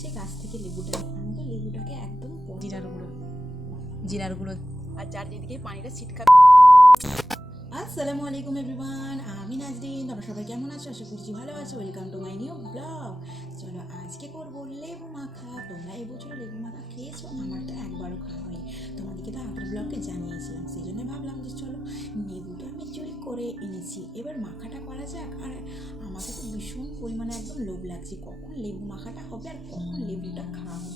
সে গাছ থেকে লেবুটা আমি তো লেবুটাকে একদম জিরার গুঁড়ো। জিরার গুঁড়ো। আর যার যেদিকে পানিটা ছিটকা আসসালামু আলাইকুম এভরিওয়ান আমি নাজরিন তোমরা সবাই কেমন আছো? আশা করছি ভালো আছো। Welcome to my new blog চলো আজকে করব লেবু মাখা। তোমরা এবছর লেবু মাখা খেয়েছো? আমার তো একবারও খাওয়া হয়নি। তোমাদেরকে তো আগের ব্লগে জানিয়েছিলাম সেই জন্য ভাবলাম যে চলো করে এনেছি। এবার মাখাটা করা যাক। আর আমাকে তো ভীষণ পরিমাণে একদম লোভ লাগছে। কখন লেবু মাখাটা হবে আর কখন লেবুটা খাওয়া হবে?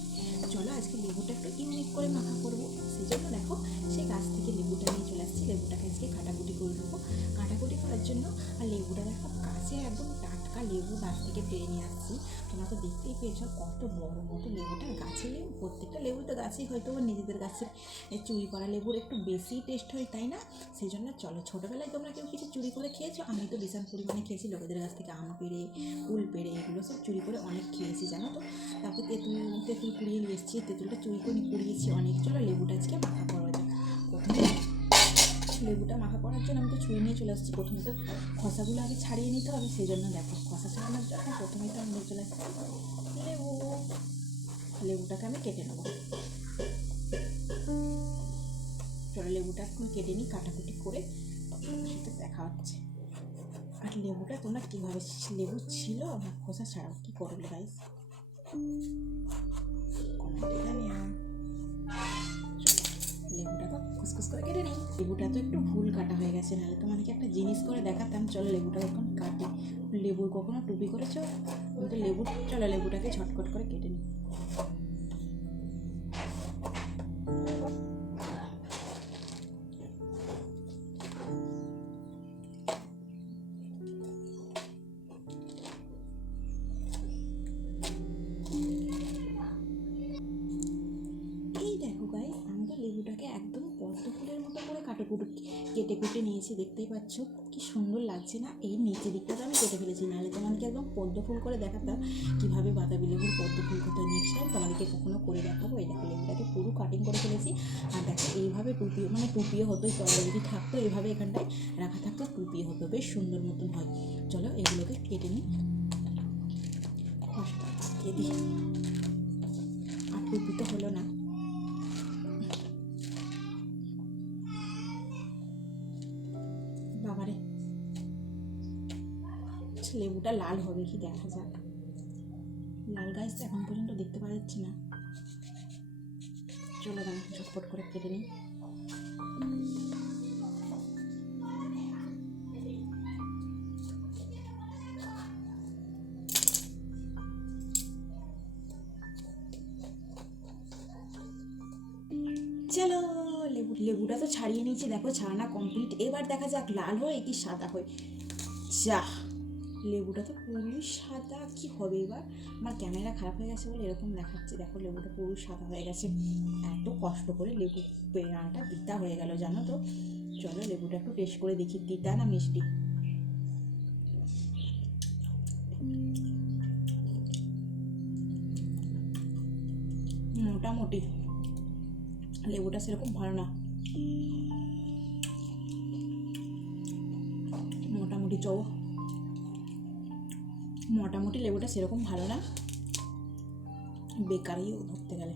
চলো আজকে লেবুটা একটু ইউনিক করে মাখা করব। সেই জন্য দেখো, সেই গাছ থেকে লেবুটা নিয়ে চলে আসছি। লেবুটাকে আজকে কাটাকুটি করে নেব। কাটাকুটি করার জন্য আর লেবুটা দেখো কাছে একদম টাটকা লেবু গাছ থেকে পেরে নিয়ে আসছি। তোমরা তো দেখতেই পেয়েছ কত বড় মতো লেবুটা। গাছে লেবু, প্রত্যেকটা লেবু তো গাছেই হয়তো নিজেদের গাছের চুরি করা লেবুর একটু বেশি টেস্ট হয়, তাই না? সেই জন্য চলো, ছোটোবেলায় তোমরা কেউ কিছু চুরি করে খেয়েছো? আমি তো ভীষণ পরিমাণে খেয়েছি, লোকেদের কাছ থেকে আম পেড়ে কুল পেড়ে, এগুলো সব চুরি করে অনেক খেয়েছি, জানো তো? তারপর তেঁতুল তেঁতুল কুড়িয়ে নিয়ে এসেছি, তেঁতুলটা চুরি করে কুড়িয়েছি অনেক। চলো লেবুটা আজকে মাখা করা প্রথমে লেবুটা মাখা করার জন্য আমি তো ছুরি নিয়ে চলে আসছি। প্রথমে তো খসাগুলো আগে ছাড়িয়ে নিতে হবে, সেই জন্য দেখো, খসা ছাড়ানোর জন্য প্রথমেই তো আমি নিয়ে চলে আসছি লেবু। লেবুটাকে আমি কেটে নেব। চলো লেবুটা এখন কেটে নিই, কাটাকুটি করে সাথে দেখা হচ্ছে। আর লেবুটা তোমরা কীভাবে লেবু ছিল আমার খোসা ছাড়াও কী করবে গাইস কমেন্টে জানিও। খুসখুস করে কেটে নিই। লেবুটা তো একটু ভুল কাটা হয়ে গেছে, নাহলে তোমাদেরকে একটা জিনিস করে দেখাতাম। চলো লেবুটা এখন কাটি। লেবুর কখনো টুপি করেছ? আমি তো লেবু, চলো লেবুটাকে ছটকট করে কেটে নিই। করে কাটে কেটে নিয়েছি, দেখতেই পাচ্ছ। কি সুন্দর লাগছে না? এই নিচে দিকটা তো আমি কেটে ফেলেছি, নাহলে তোমাদেরকে একদম পদ্ম ফুল করে দেখাতাম কীভাবে বাতাবি লেবুর পদ্ম ফুল করতে নেক্সট টাইম তোমাদেরকে কখনো করে দেখাবো। এই দেখো, লেবুটাকে পুরো কাটিং করে ফেলেছি। আর দেখো, এইভাবে টুপিও মানে টুপিও হতো তবে যদি থাকতো, এইভাবে এখানটায় রাখা থাকতো, টুপিও হতো। বেশ সুন্দর মতন হয়। চলো, এগুলোকে কেটে নিই। আর টুপি তো হলো না। বাবারে। লেবুটা লাল হবে কি দেখা যাক। লাল গাছ এখন পর্যন্ত দেখতে পাওয়া যাচ্ছে না। চলো দাম ঝটপট করে কেটে নিই। চলো। লেবুটা তো ছাড়িয়ে নিয়েছি, দেখো ছাড়ানা কমপ্লিট এবার দেখা যাক লাল হয় কি সাদা হয়। যা লেবুটা তো পুরোই সাদা, কি হবে এবার? আমার ক্যামেরা খারাপ হয়ে গেছে বলে এরকম দেখাচ্ছে। দেখো লেবুটা পুরো সাদা হয়ে গেছে। এত কষ্ট করে লেবু পেড়াটা তিতা হয়ে গেল, জানো তো? চলো লেবুটা একটু টেস্ট করে দেখি, তিতা না মিষ্টি? মোটামুটি। লেবুটা সেরকম ভালো না। মোটামুটি চৌ মোটামুটি লেবুটা সেরকম ভালো না। বেকারই ধরতে গেলে।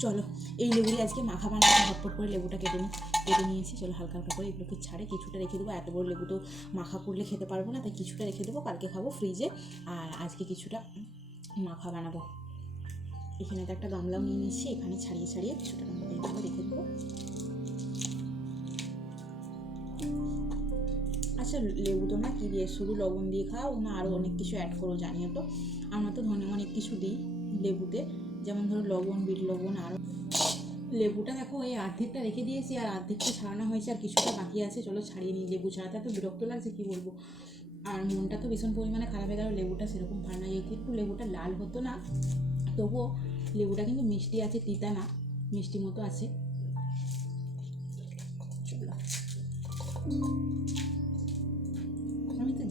চলো, এই লেবুই আজকে মাখা বানাবো। হটপট করে লেবুটা কেটে নিই কেটে নিয়েছি। চলো, হালকা হালকা করে এগুলোকে ছাড়ে। কিছুটা রেখে দেবো। এত বড় লেবু তো মাখা করলে খেতে পারব না। তাই কিছুটা রেখে দেবো। কালকে খাব ফ্রিজে। আর আজকে কিছুটা মাখা বানাবো। এখানে তো একটা গামলাও নিয়ে নিচ্ছি এখানে ছাড়িয়ে ছাড়িয়ে কিছুটা গামলা রেখে দেবো। আচ্ছা লেবু তোমরা কী দিয়ে, শুধু লবণ দিয়ে খাও, না আরও অনেক কিছু অ্যাড করো, জানিও তো। আমরা তো ধনে অনেক কিছু দিই লেবুতে, যেমন ধরো লবণ, বিট লবণ আরও লেবুটা দেখো, এই অর্ধেকটা রেখে দিয়েছি, আর অর্ধেকটা ছাড়ানো হয়েছে, আর কিছুটা বাকি আছে, চলো ছাড়িয়ে নিই। লেবু ছাড়াতে এত বিরক্ত লাগছে, কী বলব? আর মনটা তো ভীষণ পরিমাণে খারাপ হয়ে গেল, লেবুটা সেরকম ভালো না যদি একটু লেবুটা লাল হতো না, তবুও লেবুটা কিন্তু মিষ্টি আছে, তিতা না, মিষ্টি মতো আছে। চলো।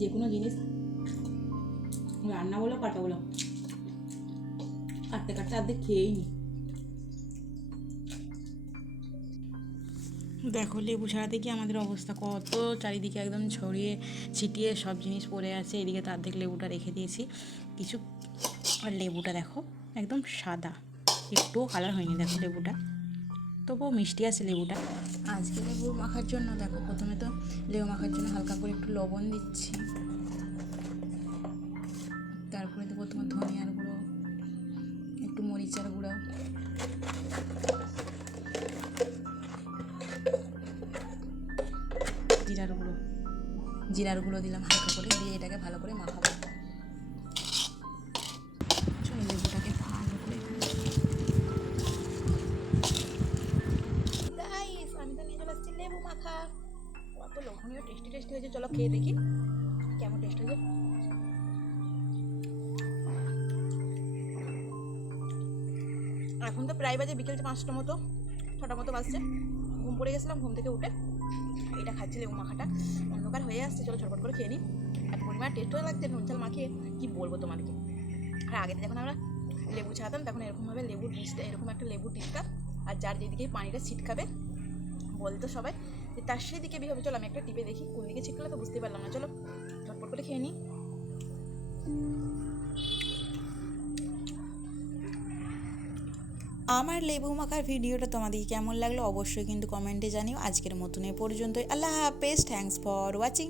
যে কোনো জিনিস রান্না বলো কাটা বলো। কাটতে কাটতে অর্ধেক খেয়েই নি। দেখো, লেবু ছাড়াতে কি আমাদের অবস্থা কত চারিদিকে একদম ছড়িয়ে ছিটিয়ে সব জিনিস পড়ে আছে। এদিকে তার অর্ধেক লেবুটা রেখে দিয়েছি। কিছু, আর লেবুটা দেখো, একদম সাদা। একটুও কালার হয়নি, দেখো লেবুটা। তবুও মিষ্টি আছে লেবুটা। আজকে লেবু মাখার জন্য, দেখো প্রথমে তো লেবু মাখার জন্য হালকা করে একটু লবণ দিচ্ছি। তারপরে দেবো তোমার ধনিয়ার গুঁড়ো, একটু মরিচার গুঁড়ো। জিরার গুঁড়ো। জিরার গুঁড়ো দিলাম হালকা করে, দিয়ে এটাকে ভালো করে মাখাবো। মাখা কত লোভনীয় টেস্টি টেস্টি হয়েছে। চলো খেয়ে দেখি। কেমন টেস্ট হয়েছে? এখন তো প্রায় বাজে বিকেল পাঁচটা মতো, ছটা মতো বাজছে। ঘুম পড়ে গেছিলাম, ঘুম থেকে উঠে এটা খাচ্ছি লেবু মাখাটা। অন্ধকার হয়ে আসছে, চলো ঝটপট করে খেয়ে নিই। আর পরিমাণ টেস্ট হয়ে লাগছে, নুন চাল মাখিয়ে কী বলব তোমাদেরকে? আর আগে যখন আমরা লেবু ছাড়াতাম, তখন এরকমভাবে লেবুর ডিশটা এরকম একটা লেবুর ডিশটা আর যার যেদিকে পানিটা ছিটকাবে, বলতো সবাই। যে তার সেই দিকে বিয়ে হবে, চলো আমি একটা টিপে দেখি কোন দিকে ছিটকালে তো বুঝতে পারলাম না। চলো, ঝটপট করে খেয়ে নিই আমার লেবু মাখার ভিডিওটা তোমাদের কেমন লাগল অবশ্যই কিন্তু কমেন্টে জানিও। আজকের মতন এ পর্যন্তই। আল্লাহ হাফেজ। Thanks for watching